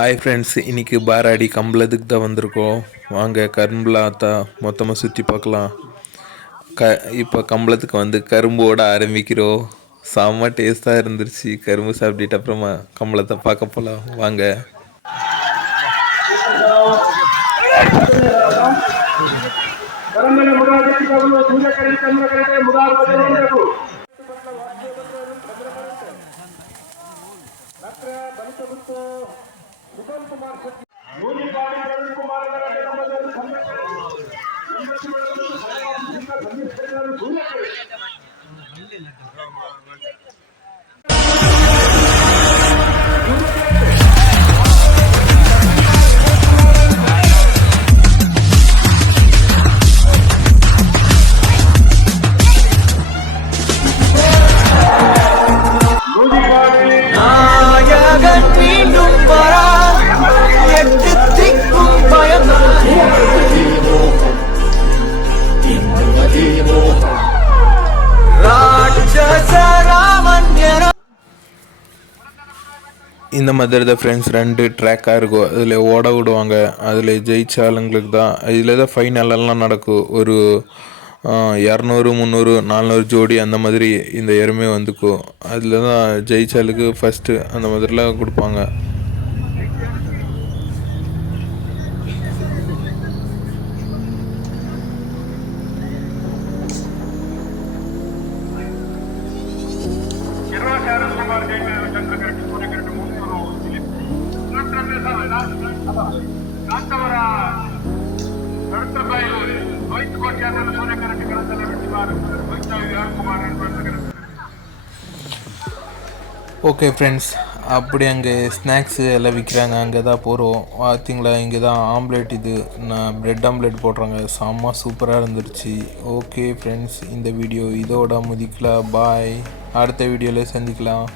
Hi friends, இன்றைக்கி Baradei கம்பளத்துக்கு தான் வந்திருக்கோம். வாங்க கரும்புலாத்தா மொத்தமாக சுற்றி பார்க்கலாம். இப்போ கம்பளத்துக்கு வந்து கரும்போட ஆரம்பிக்கிறோம். செம்ம டேஸ்ட்டாக இருந்துருச்சு. கரும்பு சாப்பிட்டுட்டு அப்புறமா கம்பளத்தை பார்க்க போகலாம். வாங்க. இந்த மாதிரி தான் ஃப்ரெண்ட்ஸ் 2 ட்ராக்காக இருக்கும். அதில் ஓட விடுவாங்க. அதில் ஜெயிச்ச ஆளுங்களுக்கு தான் இதில் தான் ஃபைனலெல்லாம் நடக்கும். ஒரு 200 300 400 ஜோடி அந்த மாதிரி இந்த எருமே வந்துக்கும். அதில் தான் ஜெயிச்சாலுக்கு ஃபஸ்ட்டு அந்த மாதிரிலாம் கொடுப்பாங்க. ஓகே ஃப்ரெண்ட்ஸ், அப்படி அங்கே ஸ்நாக்ஸு எல்லாம் விற்கிறாங்க. அங்கே தான் போகிறோம். பார்த்தீங்களா, இங்கே தான் ஆம்லேட், இது நான் ப்ரெட் ஆம்லேட் போடுறாங்க. செம்ம சூப்பராக இருந்துருச்சு. ஓகே ஃப்ரெண்ட்ஸ், இந்த வீடியோ இதோட முதிக்கலாம். பாய். அடுத்த வீடியோவில் சந்திக்கலாம்.